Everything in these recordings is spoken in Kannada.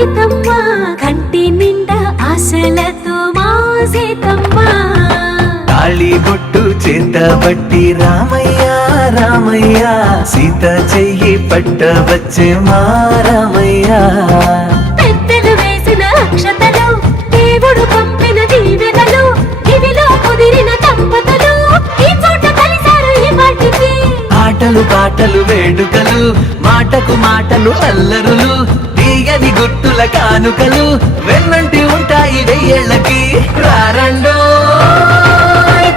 సీతమ్మ కంటి నిండా ఆశలతో మా సీతమ్మ తాళి బొట్టు చేతబట్టి రామయ్య రామయ్య సీత చెయ్యి పట్టవచ్చే మా రామయ్య పెద్దలు వేసిన అక్షతలు దేవుడు పంపిన దీవెనలు ఇవిలో కుదిరిన దంపతులు ఈ చోట కలిసారు ఈ మాటికి ఆటలు పాటలు వేడుకలు మాటకు మాటలు అల్లరులు తీయని గుర్తుల కానుకలు వెన్నంటి ఉంటాయి వెయ్యేళ్ళకి రారండో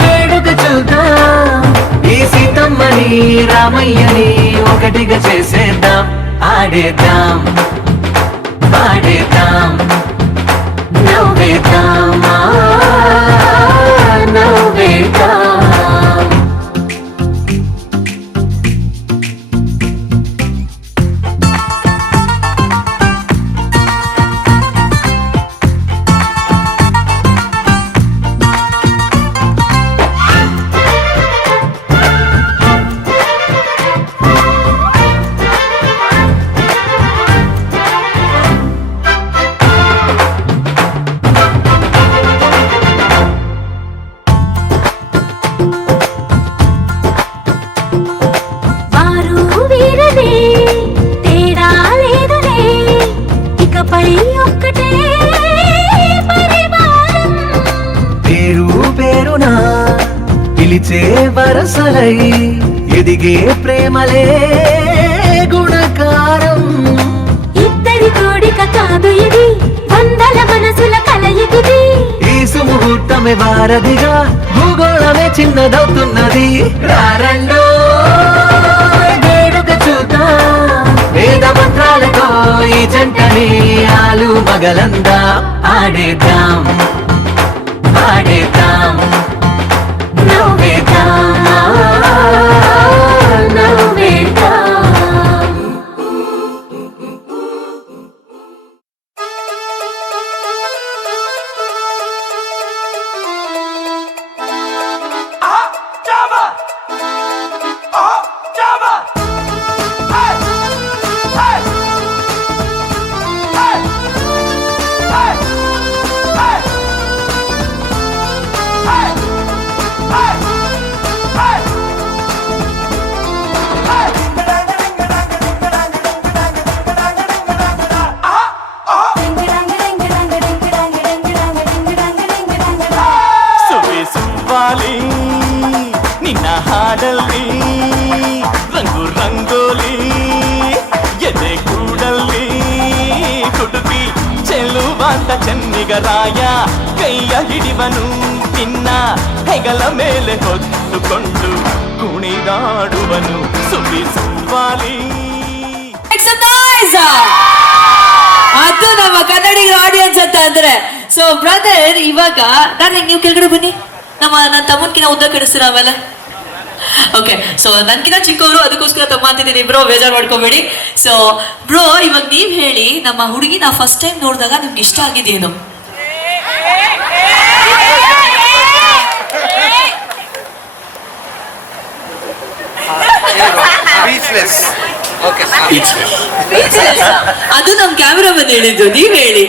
వేడుక చూద్దాం ఈ సీతమ్మని రామయ్యని ఒకటిగా చేసేద్దాం ఆడేద్దాం పాడేద్దాం నవ్వేద్దాం నవ్వేద్దాం పిలిచే వరసలై ఎదిగే ప్రేమలే గుణకారం ఇద్దరి కోడిక కాదు ఇది వందల మనసుల కలయికిది ఈ సుముహూర్తమే వారధిగా భూగోళమే చిన్నదవుతున్నది రారండో వేడుక చూద్దాం వేద మంత్రాలతో ఈ జంటని ఆలు మగలందా ఆడేద్దాం ఆడేద్దాం నవ్వేద్దాం నవ్వేద్దాం ನಿನ್ನ ಹಾಡಲ್ಲಿ ರಂಗು ರಂಗೋಲಿ ಎದೆ ಕೂಡಲ್ಲಿ ಕುಡುಪಿ ಚೆಲುವಾಂತ ಚೆನ್ನಿಗರಾಯ ಕೈಯ ಹಿಡಿವನು ನಿನ್ನ ಹೆಗಲ ಮೇಲೆ ಹೊತ್ತುಕೊಂಡು ಕುಣಿದಾಡುವನು ಸುಬಿ ಸುವಾಲಿ. ಅದು ನಮ್ಮ ಕನ್ನಡಿಗರ ಆಡಿಯನ್ಸ್ ಅಂತ ಅಂದ್ರೆ. ಸೊ ಬ್ರದರ್, ಇವಾಗ ಡಾರ್ಲಿಂಗ್ ನೀವು ಕೆಳಗಡೆ ಬನ್ನಿ. ನನ್ನ ತಮ್ಮನ್ಕಿನ ಉದ್ದ ಕಡಿಸ್ತೀರ ಆಮೇಲೆ. ಓಕೆ, ಸೊ ನನ್ಕಿನ ಚಿಕ್ಕವರು, ಅದಕ್ಕೋಸ್ಕರ ತಮ್ಮ ಅಂತಿದ್ದೀನಿ ಬ್ರೋ, ಬೇಜಾರು ಮಾಡ್ಕೋಬೇಡಿ. ಸೊ ಬ್ರೋ, ಇವಾಗ ನೀವ್ ಹೇಳಿ, ನಮ್ಮ ಹುಡುಗಿ ನಾ ಫಸ್ಟ್ ಟೈಮ್ ನೋಡಿದಾಗ ನಿಮ್ಗೆ ಇಷ್ಟ ಆಗಿದ್ದೇನು? ಅದು ನಮ್ ಕ್ಯಾಮೆರಾ ಬಂದು ಹೇಳಿದ್ದು, ನೀವ್ ಹೇಳಿ.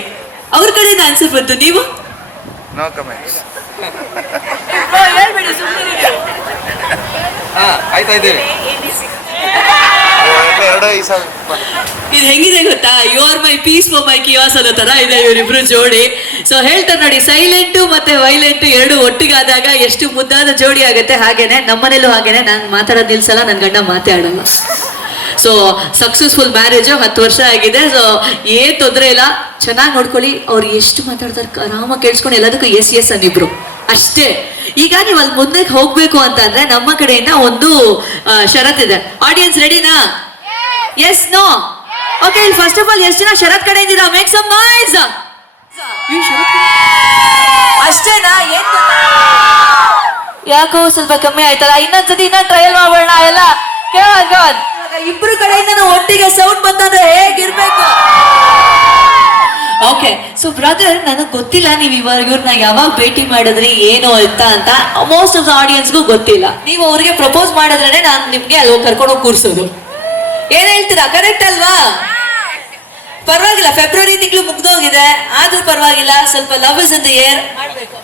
ಅವ್ರ ಕಡೆಯಿಂದ ಆನ್ಸರ್ ಬಂತು, ನೀವು ನೋ ಕಮೆಂಟ್ಸ್. ಇದು ಹೆಂಗಿದೆ ಗೊತ್ತಾ, you are my peace for my chaos ಅನ್ನೋ ತರ ಇದೆ ಇವರಿಬ್ರು ಜೋಡಿ. ಸೊ ಹೇಳ್ತಾರೆ ನೋಡಿ, ಸೈಲೆಂಟ್ ಮತ್ತೆ ವೈಲೆಂಟ್ ಎರಡು ಒಟ್ಟಿಗಾದಾಗ ಎಷ್ಟು ಮುದ್ದಾದ ಜೋಡಿ ಆಗುತ್ತೆ. ಹಾಗೇನೆ ನಮ್ಮನೇಲೂ ಹಾಗೇನೆ, ನಾನು ಮಾತಾಡೋದು ನಿಲ್ಸಲ್ಲ, ನನ್ನ ಗಂಡ ಮಾತಾಡಲ್ಲ. ಸೊ ಸಕ್ಸಸ್ಫುಲ್ ಮ್ಯಾರೇಜ್ 10 ವರ್ಷ ಆಗಿದೆ. ಸೊ ಏನ್ ತೊಂದರೆ ಇಲ್ಲ, ಚೆನ್ನಾಗಿ ನೋಡ್ಕೊಳ್ಳಿ. ಅವ್ರು ಎಷ್ಟು ಮಾತಾಡ್ತಾರೆ ಆರಾಮಾಗಿ ಕೇಳಿಸ್ಕೊಂಡು ಎಲ್ಲದಕ್ಕೂ ಎಸ್ ಎಸ್ ಅನ್ನಿಬ್ರು ಅಷ್ಟೇ. ಈಗ ನೀವು ಅಲ್ಲಿ ಮುಂದಕ್ಕೆ ಹೋಗ್ಬೇಕು ಅಂತ ಅಂದ್ರೆ ನಮ್ಮ ಕಡೆಯಿಂದ ಒಂದು ಷರತ್ತಿದೆ. ಆಡಿಯನ್ಸ್ ರೆಡಿನಾ? Yes no? Okay, first of all ಎಷ್ಟು ಜನ ಶರತ್ ಕಡೆ ಇದ್ದೀರಾ? Make some noise. ಅಷ್ಟೇನಾ? ಏನ್ ಯಾಕೋ ಸ್ವಲ್ಪ ಕಮ್ಮಿ ಆಯ್ತಲ್ಲ, ಇನ್ನೊಂದ್ಸತಿ ಟ್ರಯಲ್ ಮಾಡೋಣ ಎಲ್ಲ. ಇಬ್ರು ಕಡೆಯಿಂದ ಒಟ್ಟಿಗೆ ಸೌಂಡ್ ಬಂತಂದ್ರೆ ಹೇಗಿರ್ಬೇಕು? ಓಕೆ, ಸೊ ಬ್ರದರ್, ನನಗೆ ಗೊತ್ತಿಲ್ಲ ನೀವು ಇವ್ರನ್ನ ಯಾವಾಗ ಭೇಟಿ ಮಾಡಿದ್ರಿ ಏನು ಅಂತ. ಮೋಸ್ಟ್ ಆಫ್ ದ ಆಡಿಯನ್ಸ್ಗೂ ಗೊತ್ತಿಲ್ಲ. ನೀವು ಅವ್ರಿಗೆ ಪ್ರಪೋಸ್ ಮಾಡಿದ್ರೆ ನಾನು ನಿಮ್ಗೆ ಅಲ್ಲಿ ಕರ್ಕೊಂಡು ಹೋಗಿ ಕೂರ್ಸೋದು. ಏನ್ ಹೇಳ್ತೀರಾ? ಕರೆಕ್ಟ್ ಅಲ್ವಾ? ಪರವಾಗಿಲ್ಲ, ಫೆಬ್ರವರಿ ತಿಂಗಳು ಮುಗ್ದೋಗಿದೆ, ಆದ್ರೂ ಪರವಾಗಿಲ್ಲ, ಸ್ವಲ್ಪ love is in the air ಮಾಡ್ಬೇಕು.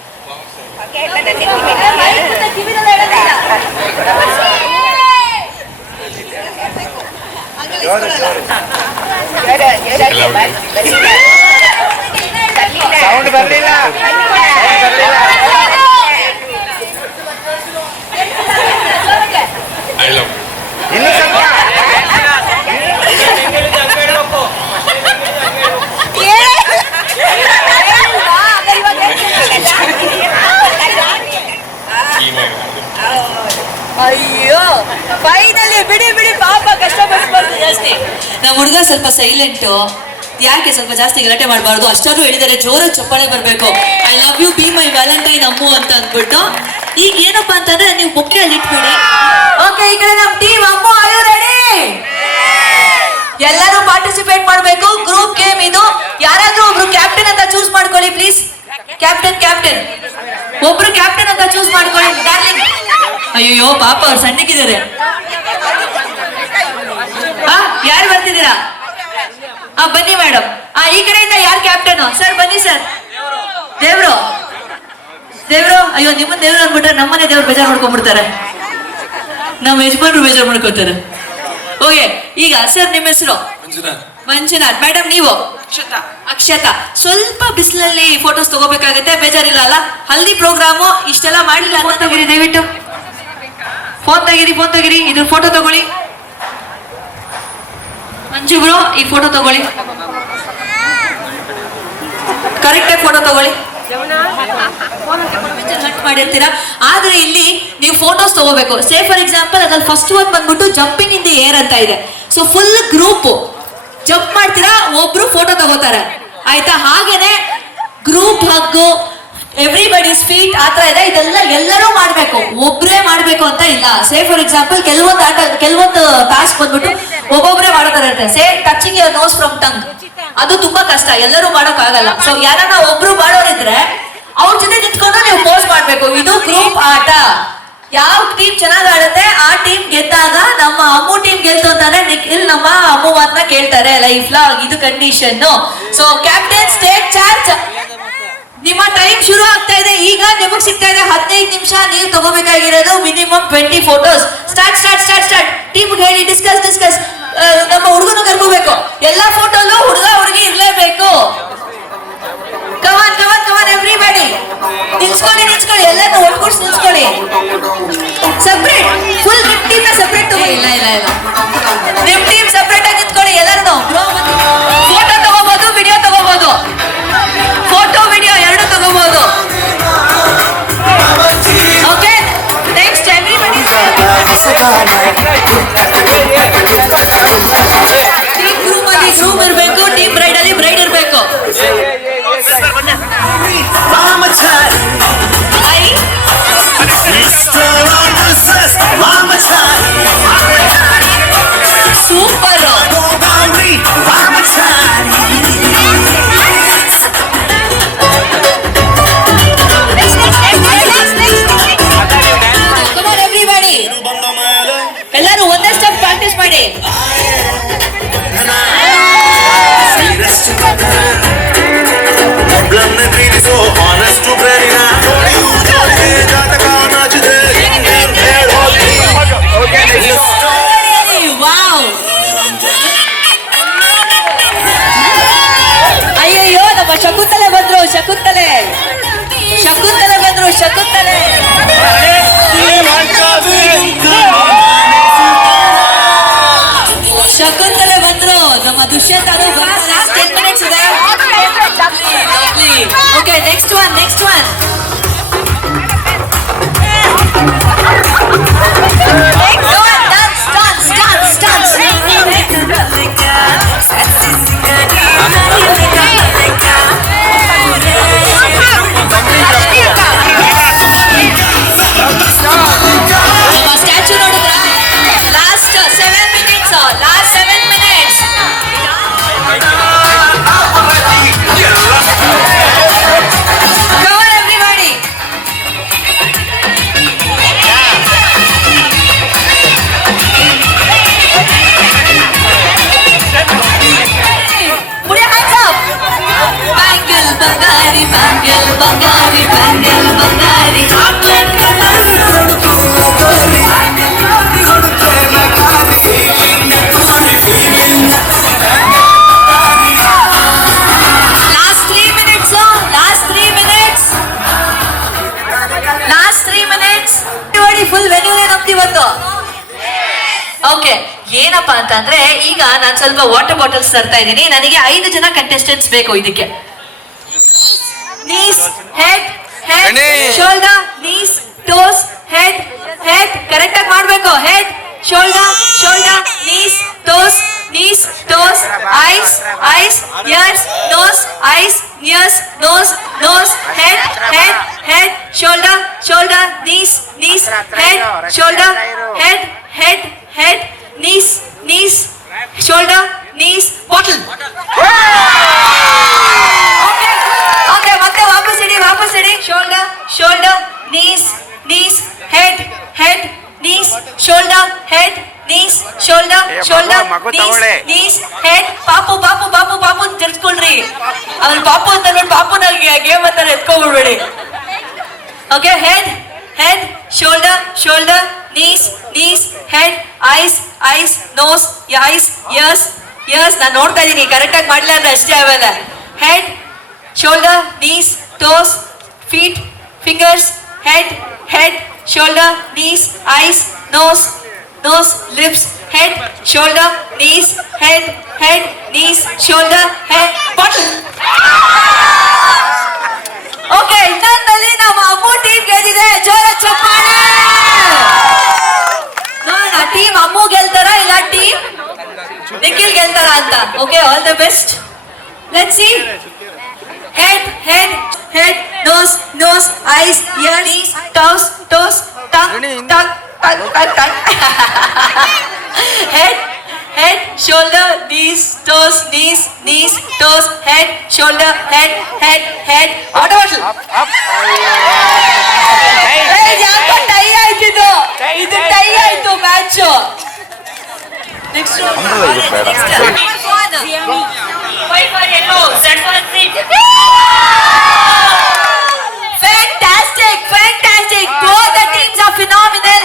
ಸೌಂಡ್ ಬರಲಿಲ್ಲ. ಇನ್ನು ಸ್ವಲ್ಪ ಅಯ್ಯೋ ಫೈನಲಿ ಬಿಡಿ ಬಿಡಿ, ಪಾಪ ಕಷ್ಟಪಟ್ಟು ಜಾಸ್ತಿ. ನಮ್ಮ ಹುಡುಗ ಸ್ವಲ್ಪ ಸೈಲೆಂಟು, ಯಾಕೆ ಸ್ವಲ್ಪ ಜಾಸ್ತಿ ಗಲಾಟೆ ಮಾಡಬಾರ್ದು. ಅಷ್ಟಾದ್ರೂ ಹೇಳಿದರೆ ಜೋರ ಚಪ್ಪಾಳೆ ಬರಬೇಕು. I love you, be my valentine Ammu ಅಂತ ಅಂದ್ಬಿಟ್ಟು. ಈಗ ಏನಪ್ಪಾ ಅಂತಂದ್ರೆ ನೀವು ಬೊಕ್ಕೆಯಲ್ಲಿ ಇಟ್ಬಿಡಿ. ಓಕೆ, ಈ ಕಡೆ ನಮ್ಮ team Ammu, are you ready? ಎಲ್ಲರೂ ಪಾರ್ಟಿಸಿಪೇಟ್ ಮಾಡಬೇಕು. ಗ್ರೂಪ್ ಗೇಮ್ ಇದು. ಯಾರಾದ್ರೂ ಒಬ್ರು ಕ್ಯಾಪ್ಟನ್ ಅಂತ ಚೂಸ್ ಮಾಡ್ಕೊಳ್ಳಿ ಪ್ಲೀಸ್. ಕ್ಯಾಪ್ಟನ್ ಒಬ್ರು ಕ್ಯಾಪ್ಟನ್ ಅಂತ ಚೂಸ್ ಮಾಡ್ಕೊಳ್ಳಿ ಡಾರ್ಲಿಂಗ್. ಅಯ್ಯೋ ಪಾಪ ಅವ್ರು ಸಣ್ಣಕ್ಕಿದ್ದಾರೆ. ಯಾರು ಬರ್ತಿದ್ದೀರಾ? ಬನ್ನಿ ಮೇಡಮ್. ಈ ಕಡೆಯಿಂದ ಯಾರು ಕ್ಯಾಪ್ಟನ್? ಸರ್ ಬನ್ನಿ ಸರ್. ದೇವ್ರು, ಅಯ್ಯೋ ನಿಮ್ಮನ್ನ ದೇವ್ರು ಅಂದ್ಬಿಟ್ರೆ ನಮ್ಮನೆ ದೇವ್ರು ಬೇಜಾರು ಮಾಡ್ಕೊಂಡ್ಬಿಡ್ತಾರೆ, ನಮ್ಮ ಯಜಮಾನ್ರು ಬೇಜಾರು ಮಾಡ್ಕೊತಾರೆ. ಓಕೆ, ಈಗ ಸರ್ ನಿಮ್ಮ ಹೆಸರು? ಮಂಜುನಾಥ್. ಮೇಡಮ್ ನೀವು? ಅಕ್ಷತಾ. ಸ್ವಲ್ಪ ಬಿಸಿಲಲ್ಲಿ ಫೋಟೋಸ್ ತಗೋಬೇಕಾಗತ್ತೆ, ಬೇಜಾರಿಲ್ಲ ಅಲ್ಲ? ಹಲ್ದಿ ಪ್ರೋಗ್ರಾಮು ಇಷ್ಟೆಲ್ಲ ಮಾಡಿಲ್ಲ. ಫೋನ್ ತೆಗೀರಿ ದಯವಿಟ್ಟು, ಫೋನ್ ತೆಗೀರಿ. ಇದ್ರ ಫೋಟೋ ತಗೊಳ್ಳಿ. ಮಂಜು ಬ್ರೋ, ಈ ಫೋಟೋ ತಗೊಳ್ಳಿ, ಕರೆಕ್ಟಾಗಿ ಫೋಟೋ ತಗೊಳ್ಳಿ. ಹಟ್ ಮಾಡಿರ್ತೀರಾ, ಆದ್ರೆ ಇಲ್ಲಿ ನೀವು ಫೋಟೋಸ್ ತಗೋಬೇಕು. ಸೇ ಫಾರ್ ಎಕ್ಸಾಂಪಲ್ ಅದ್ರಲ್ಲಿ ಫಸ್ಟ್ ಒನ್ ಬಂದ್ಬಿಟ್ಟು ಜಂಪಿಂಗ್ ಇನ್ ದಿ ಏರ್ ಅಂತ ಇದೆ. ಸೊ ಫುಲ್ ಗ್ರೂಪ್ ಜಂಪ್ ಮಾಡ್ತೀರಾ, ಒಬ್ರು ಫೋಟೋ ತಗೋತಾರೆ, ಆಯ್ತಾ? ಹಾಗೇನೆ ಗ್ರೂಪ್ ಹಗ್ಗು, ಎವ್ರಿಬಡೀಸ್ ಫೀಟ್ ಆತರ ಇದೆ. ಇದೆಲ್ಲ ಎಲ್ಲರೂ ಮಾಡ್ಬೇಕು, ಒಬ್ರೇ ಮಾಡ್ಬೇಕು ಅಂತ ಇಲ್ಲ. ಸೇ ಫಾರ್ ಎಕ್ಸಾಂಪಲ್ ಕೆಲವೊಂದು ಟಾಸ್ಕ್ ಬಂದ್ಬಿಟ್ಟು ಒಬ್ಬೊಬ್ರೆ ಮಾಡೋತರ ಇರುತ್ತೆ. Say touching your nose from tongue, ಅದು ತುಂಬಾ ಕಷ್ಟ, ಎಲ್ಲರೂ ಮಾಡೋಕ್ ಆಗಲ್ಲ. ಸೊ ಯಾರನ್ನ ಒಬ್ರು ಮಾಡೋರಿದ್ರೆ ಅವ್ರ ಜೊತೆ ನಿಂತ್ಕೊಂಡು ನೀವು ಪೋಸ್ ಮಾಡ್ಬೇಕು. ಇದು ಗ್ರೂಪ್ ಆಟ. ಯಾವ ಟೀಮ್ ಚೆನ್ನಾಗ್ ಆಡುತ್ತೆ ಆ ಟೀಮ್ ಗೆದ್ದಾಗ ನಮ್ಮ ಅಮ್ಮು ಟೀಮ್ ಗೆಲ್ತು ಅಂತಾನೆ ಇಲ್ಲಿ ನಮ್ಮ ಅಮ್ಮು ಮಾತನ್ನ ಕೇಳ್ತಾರೆ ಲೈಫ್ ಲಾಂಗ್. ಇದು condition. So captain state charge. ನಿಮ್ಮ ಟೈಮ್ ಶುರು ಆಗ್ತಾ ಇದೆ. ಈಗ ನಿಮಗ್ ಸಿಗ್ತಾ ಇದೆ 15 ನಿಮಿಷ. ನೀವು ತಗೋಬೇಕಾಗಿರೋದು ಮಿನಿಮಮ್ 20 ಫೋಟೋಸ್. ಸ್ಟಾರ್ಟ್. ಟೀಮ್ ಹೇಳಿ, ಡಿಸ್ಕಸ್. ನಮ್ಮ ಹುಡುಗನು ಕರ್ಕೋಬೇಕು. ಎಲ್ಲಾ ಫೋಟೋಲು ಹುಡುಗ ಹುಡುಗಿ ಇರ್ಲೇಬೇಕು. ಕಮಾನ್ ಎವ್ರಿಬಡಿ. ನಿಲ್ಸ್ಕೊಳ್ಳಿ, ಎಲ್ಲರೂ ಒಟ್ಗೂಡ್ಸಿ ನಿಲ್ಸ್ಕೊಳ್ಳಿ. ಸಪ್ರೇಟ್, ಫುಲ್ ನಿಮ್ ಟೀಮ್ ನ ಸಪ್ರೇಟ್ ತಗೊಳ್ಳಿ. ಇಲ್ಲ ನಿಮ್ ಟೀಮ್ ಸಪ್ರೇಟ್ ಆಗಿ ನಿಂತ್ಕೊಳ್ಳಿ. ಎಲ್ಲರೂ ಫೋಟೋ ತಗೋಬಹುದು, ವಿಡಿಯೋ ತಗೋಬಹುದು. ಫೋಟೋ ವಿಡಿಯೋ ಎರಡು ತಗೋಬಹುದು. Okay, next everybody. Team group ಅಲ್ಲಿ ಗ್ರೂಪ್ ಇರಬೇಕು, ಟೀಮ್ ಬ್ರೈಡ್ ಅಲ್ಲಿ ಬ್ರೈಡ್ ಇರಬೇಕು. ಸೂಪರ್. ಎಲ್ಲರೂ ಒಂದೇ ಆಮೇಲೆ ನಮ್ದಿವತ್ತು ಓಕೆ ಏನಪ್ಪಾ ಅಂತಂದ್ರೆ ಈಗ ನಾನು ಸ್ವಲ್ಪ ವಾಟರ್ ಬಾಟಲ್ಸ್ ತರ್ತಾ ಇದ್ದೀನಿ. ನನಗೆ 5 ಜನ ಕಂಟೆಸ್ಟೆಂಟ್ಸ್ ಬೇಕು ಇದಕ್ಕೆ. Knees head head Ganesh. Shoulder knees toes head head correct ಆಗಿ ಮಾಡ್ಬೇಕು. Head shoulder shoulder knees toes eyes eyes ears nose eyes ears nose nose head head head shoulder shoulder knees head shoulder head head head knees shoulder knees bottle. Okay ಮತ್ತೆ ವಾಪಸ್ ಇಡಿ shoulder shoulder knees head head knees shoulder head knees shoulder shoulder knees head. ಪಾಪು ತಿರ್ಸ್ಕೊಳ್ರಿ. ಅವ್ನು ಪಾಪು ಅಂತ ನೋಡಿ ಪಾಪುನ ಗೇಮ್ ಅಂತ ಎತ್ಕೊಂಡ್ಬಿಡ್ಬೇಡಿ. Okay head head shoulder shoulder knees head eyes nose eyes ears ನಾನು ನೋಡ್ತಾ ಇದ್ದೀನಿ ಕರೆಕ್ಟ್ ಆಗಿ ಮಾಡ್ಲಿಲ್ಲ ಅಂದ್ರೆ ಅಷ್ಟೇ ಆಮೇಲೆ. Head shoulder knees toes feet fingers head shoulder knees eyes nose lips head shoulder knees head knees shoulder head bottle. Okay ಇನ್ನೊಂದಲ್ಲಿ ನಮ್ಮ ಅಮ್ಮು ಟೀಮ್ ಗೆದ್ದಿದೆ. ಜೋರ ಚಪ್ಪಾಳೆ. ನೋಡೋಣ ಟೀಮ್ ಅಮ್ಮು ಗೆಲ್ತಾರ ಇಲ್ಲ ಟೀಮ್ ನಿಖಿಲ್ ಗೆಲ್ತಾರ ಅಂತ. Okay all the best. Let's see. Head nose eyes ears toes tongue head shoulder knees toes head shoulder head water bottle. ಯಾಕೋ ಟೈ ಆಯ್ತು ಇದು ಟೈ ಆಯ್ತು match. Next fantastic both the teams are phenomenal.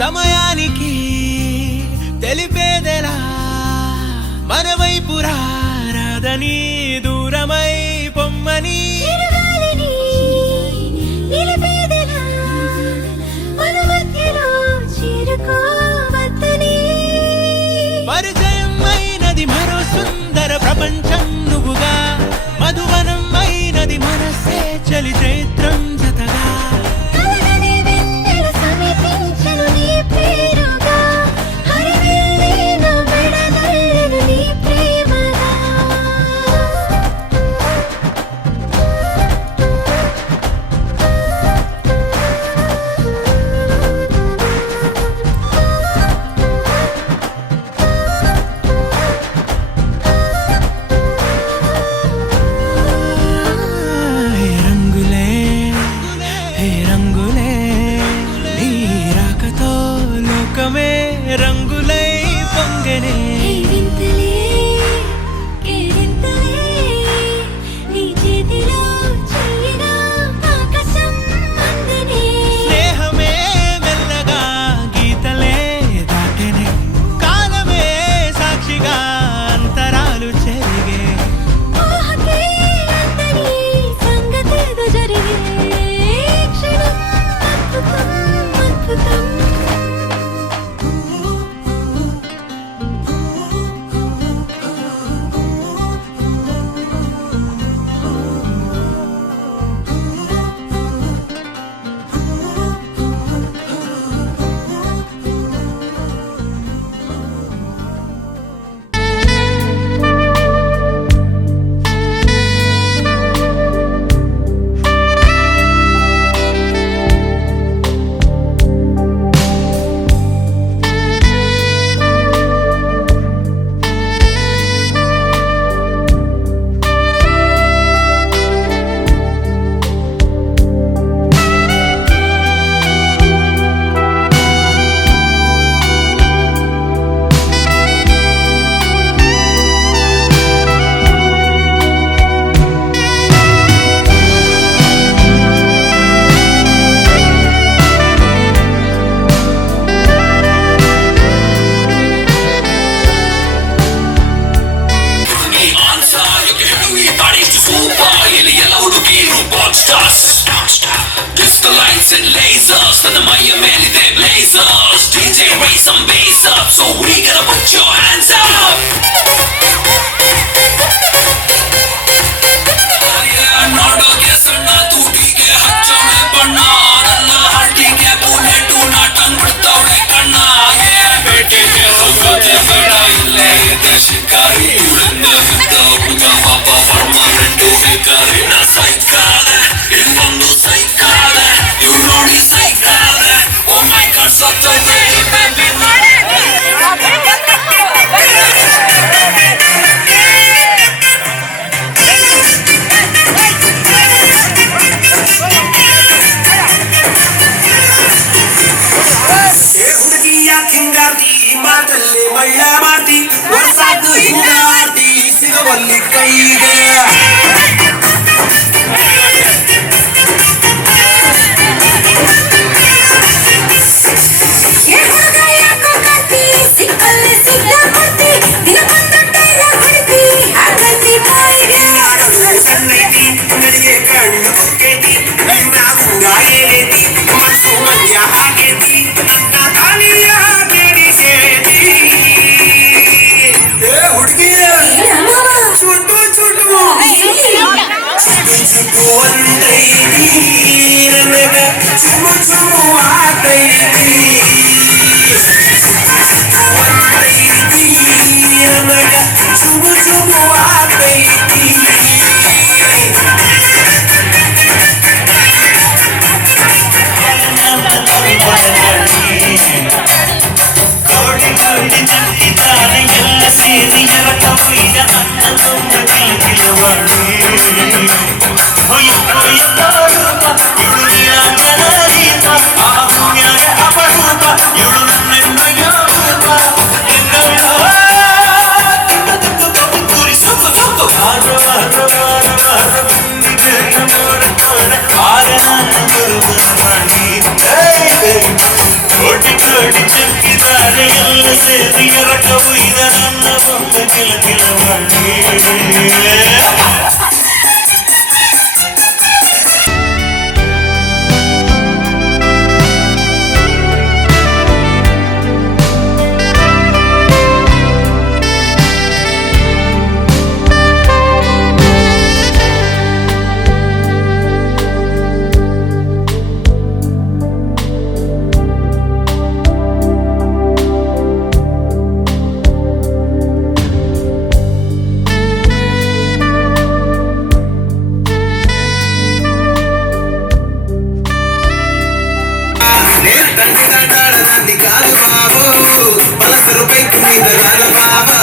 సమయానికి తెలిపేదెలా మనవైపు రాదని దూరమై పొమ్మని పరిచయం అయినది మరో సుందర ప్రపంచం నువ్వుగా మధువనం అయినది మనసే చలి చైత్రం జతగా rockstars. Disco lights and lasers, and the Maya Melly they blazers. DJ raise some bass up, so we gotta put your hands up. ನೋಡೋಕೆ ಸಣ್ಣ ತೂಟಿಗೆ ಹಚ್ಚವಳೆ ಬಣ್ಣ ನನ್ನ ಹಾಟಿಗೆ ಬುಲೆಟು ನಾಟನ್ ಬಿಡ್ತಾವಳೆ ಕಣ್ಣ ಬೇಟೆಗೆ ಹೋಗೋದೆ ಬೇಡ ಇಲ್ಲೇ ಇದೆ ಶಿಕಾರಿ ಇವಳನ್ನ ಬಿದ್ದ ಹುಡುಗ ಪಾಪ ಪರ್ಮನೆಂಟು ಬೇಕಾರಿ ನಾ ಸೈಕಾದೆ ಇನ್ನೊಂದು ಸೈಕಾದೆ ಇವ್ ನೋಡಿ ಸೈಕಾದೆ ಓ ಮೈ ಗಾಡ್ ಸತ್ತೋಯ್ತೆ ಬೇಬಿ ಮಾಡಿ ಹಿಂಗಾರ್ತಿ ಮಾತಲ್ಲಿ ಮಳ್ಳ ಮಾಡ್ತಿ ವರ್ಷದ್ದು ಹಿಂಗಾರ್ತಿ ಸಿಗಬಲ್ಲಿ ಕೈಗೆ ಸಣ್ಣೈತಿ ನನಗೆ ಕಣ್ಣು ಕುಕ್ಕೈತಿ ನಿಮ್ಮ ಮುಂಗ ಏನೈತಿ ಮನಸ್ಸು ಮಂಜ ಆಗೈತಿ ನನ್ನ ತಾನಿಯ ಕೆಡಿಸೇತಿ ಏ ಹುಡುಗಿ ಚುಟ್ಟು ಚುಟ್ಟು ಚುಟ್ಟು ಒಂದೈತಿ ನನಗ ಚುಮು ಚುಮು ಆಗೈತಿ ಒಂದೈತಿ ನನಗ ಚುಮು ಚುಮು ಆಗೈತಿ ಎಲ್ಲ ಸೇರಿ ಎರಕವೈದ ನನ್ನ ತುಂಬ ಕಿಲಕಿಲವಾಡಿ ರೂಪ ಇವಳು ನೀರಾಂಜನೀತ ಆ ಭೂಮ್ಯಾಗ ಅಪರೂಪ ಇವಳು ನನ್ನೆಂದಿನ ರೂಪ ತುರಿ ಸೊಪ್ಪ ಸೊಪ್ಪು ಆಗ ನನ್ನ ಮಾಡಿ ಕೋಟಿ ಕೋಟಿ ಚಕ್ಕಿದ್ದಾರೆ ಎಲ್ಲ ಸೇರಿ ಎರಕವು ಇದ ನನ್ನ ಬೊಮ್ಮ ಕಿಲಕಿಲವಾಡಿ పలసరు పైకి మీద రాల బాబా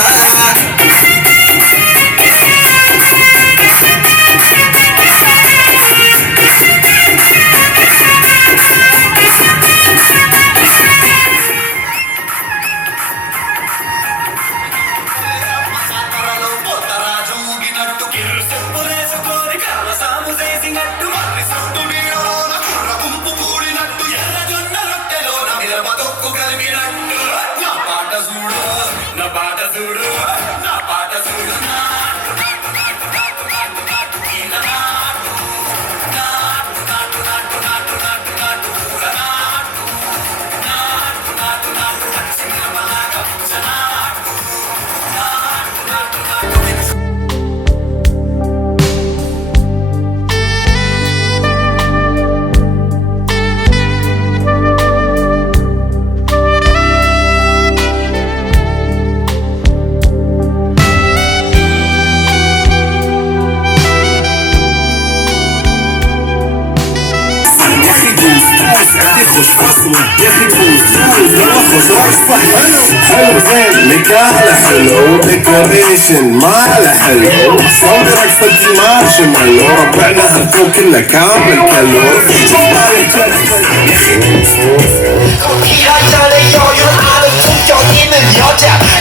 لك احلى حلو ديكوريشن ما له حلو صور رقصة مارشميلو ربعنا هالكون كله كامل كلو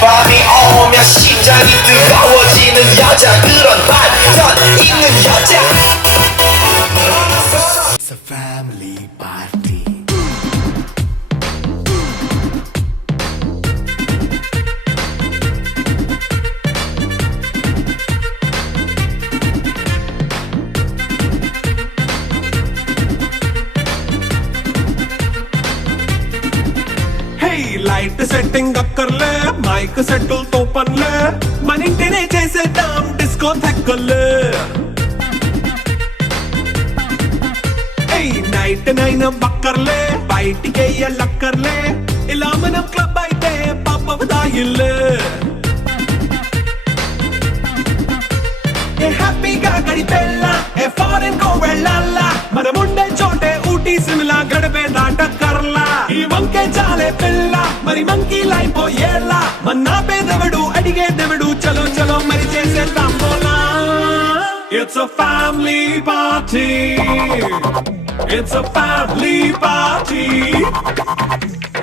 밤이 오면 심장이 뜨거워지는 여자 그런 반전 있는 여자 It's a family party mic సెట్టులతో పనులే మన ఇంటినే చేసేద్దాం డిస్కో తెక్కలే నైట్ నైన్ బక్కర్లే బయటికి లక్కర్లే ఇలా మనం క్లబ్ అయితే పాపదాయిల్లే హ్యాపీగా గడిపెళ్ళ ఫారెన్ కో వెళ్ళాల మనముండే చోటే ఊటీ సిమ్లా గడిపే దాటక్కర్లా ఈ వంకే చాలే పిల్ల మరి మంకీ లైపోయేలా మన్నా పేదవడు అడిగేదెవడు చలో చలో మరి చేసేద్దాం పోలా it's a family party It's a family party.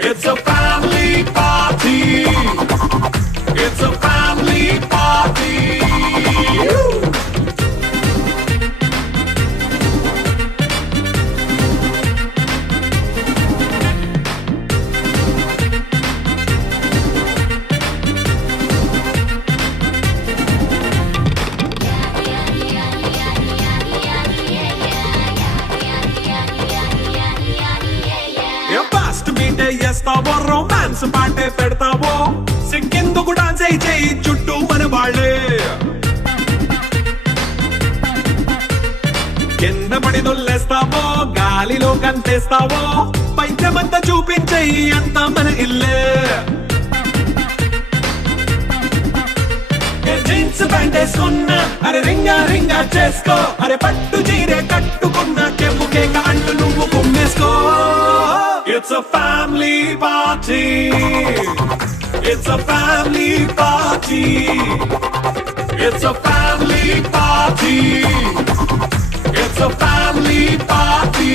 It's a family party. It's a family party. చేస్తావో రొమాన్స్ పాటే పెడతావో సిగ్గెందుకు డాన్స్ అయి చేయి చుట్టూ మన వాళ్ళే కింద పడి దొల్లేస్తావో గాలిలో కంటేస్తావో పైచమంతా చూపించేయి అంతా మన ఇల్లే జీన్స్ ప్యాంట్ వేసుకున్నా అరే రింగా రింగా చేసుకో అరే పట్టు చీరే కట్టుకున్న చెప్పుకే కాళ్ళు నువ్వు కుమ్మేసుకో It's a family party. It's a family party. It's a family party. It's a family party.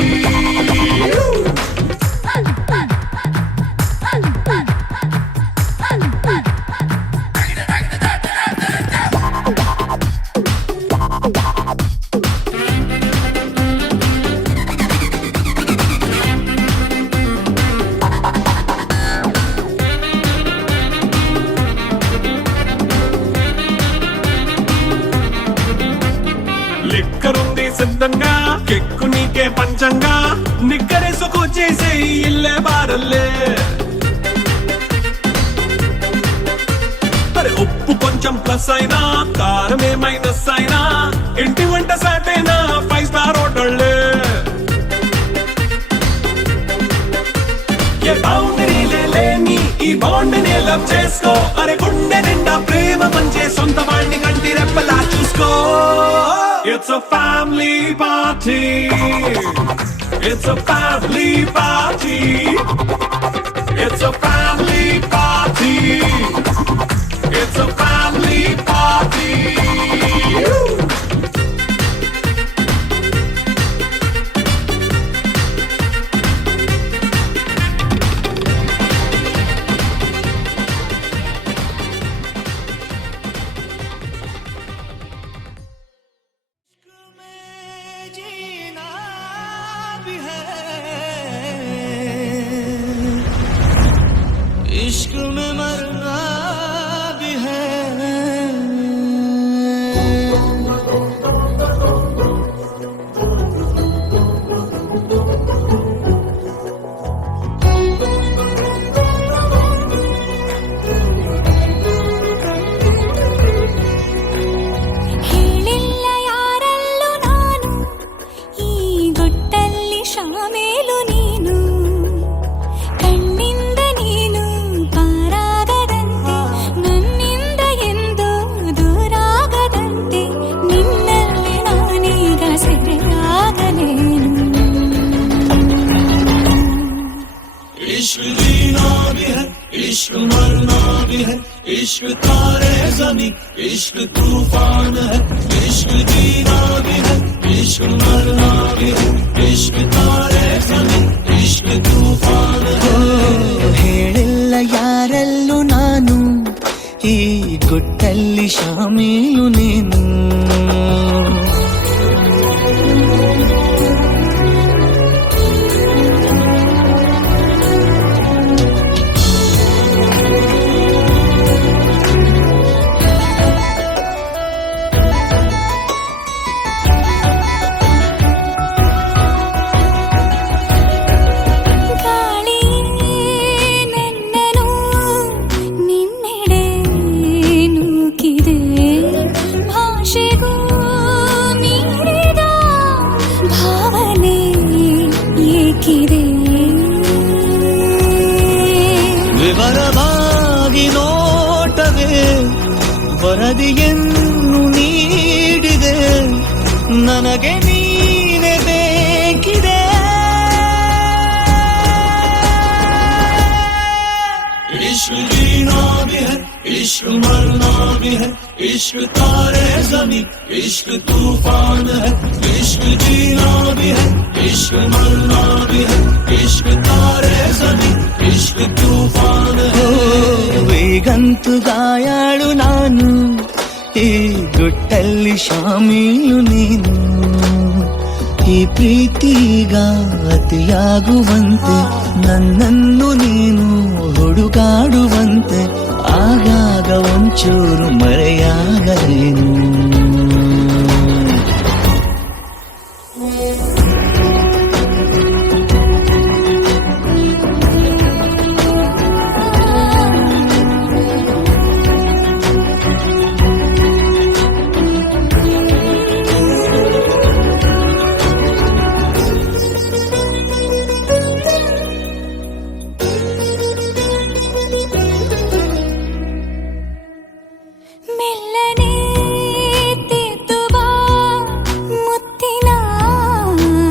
లిక్కరుంది సిద్ధంగా కెక్కు నీకే పంచంగా నిక్కరేసుకు చేసే ఇల్లే బారల్లే అరే ఉప్పు కొంచెం ప్లస్ అయినా కారమే మైనస్ అయినా ఇంటి వంట సాటైనా 5 స్టార్ హోటళ్ళే ఏ బౌండరీలే లేని ఈ బాండ్ ని లవ్ చేసుకో అరే గుండె నిండా ప్రేమ పంచే సొంత వాడిని కంటి రెప్పలా చూసుకో It's a family party. It's a family party. It's a family party. It's a family party. इश्क में मरना भी है ಹೇಳಿಲ್ಲ ಯಾರಲ್ಲೂ ನಾನು ಈ ಗುಟ್ಟಲ್ಲಿ ಶಾಮೇಲು ನೀನು ಕಣ್ಣಿಂದ ನೀನು ಪಾರಾಗದಂತೆ ನನ್ನಿಂದ ಎಂದು ದೂರಾಗದಂತೆ ನಿನ್ನಲ್ಲಿ ನಾನೀಗ ಸೆರೆಯಾಗಲೇನು इश्क जीना भी है इश्क मरना भी है इश्क तारे ज़मीं इश्क तूफान है इश्क जीना भी है इश्क मरना भी है इश्क तारे ज़मीं इश्क तूफान है ಹೇಳಿಲ್ಲ ಯಾರಲ್ಲೂ ನಾನು ಈ ಗುಟ್ಟಲ್ಲಿ ಶಾಮೀಲು ನೀನು ಗಾಳಿ ನನ್ನನು ನಿನ್ನೆಡೆ ವರದಿಯನ್ನು ನೀಡಿದೆ ನನಗೆ ನೀನೆ ಬೇಕಿದೆ इश्क जीना भी है इश्क मरना भी है इश्क तारे ज़मीं इश्क तूफान है इश्क जीना भी है इश्क मरना भी है इश्क तारे ज़मीं इश्क तूफान है ಈಗಂತೂ ಗಾಯಾಳು ನಾನು ಈ ಗುಟ್ಟಲ್ಲಿ ಶಾಮೀಲು ನೀನು ಈ ಪ್ರೀತಿಗ ಅತಿಯಾಗುವಂತೆ ನನ್ನನ್ನು ನೀನು ಹುಡುಗಾಡುವಂತೆ ಆಗಾಗ ಒಂಚೂರು ಮರೆಯಾಗಲೇನು ಮೆಲ್ಲನೆ ತಿದ್ದುವ ಮುತ್ತಿನ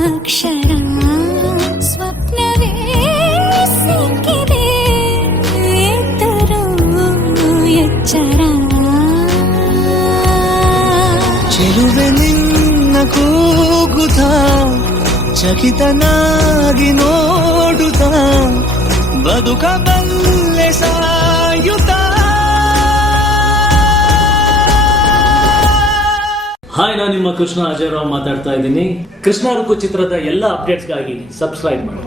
ಅಕ್ಷರ ಸ್ವಪ್ನವೇ ಸಿಕ್ಕಿದೆ ಎದುರು ಎಚ್ಚರ ಚೆಲುವೆ ನಿನ್ನ ಕೂಗುತ್ತ ಚಕಿತನಾಗಿ ನೋಡುತ್ತ ಬದುಕಬಲ್ಲೆ ಸಾಯುತ್ತ ಹಾಯ್, ನಾನು ನಿಮ್ಮ ಕೃಷ್ಣ ಅಜಯರಾವ್ ಮಾತಾಡ್ತಾ ಇದ್ದೀನಿ. ಕೃಷ್ಣ ರುಕು ಚಿತ್ರದ ಎಲ್ಲ ಅಪ್ಡೇಟ್ಸ್ಗಾಗಿ ಸಬ್ಸ್ಕ್ರೈಬ್ ಮಾಡಿ.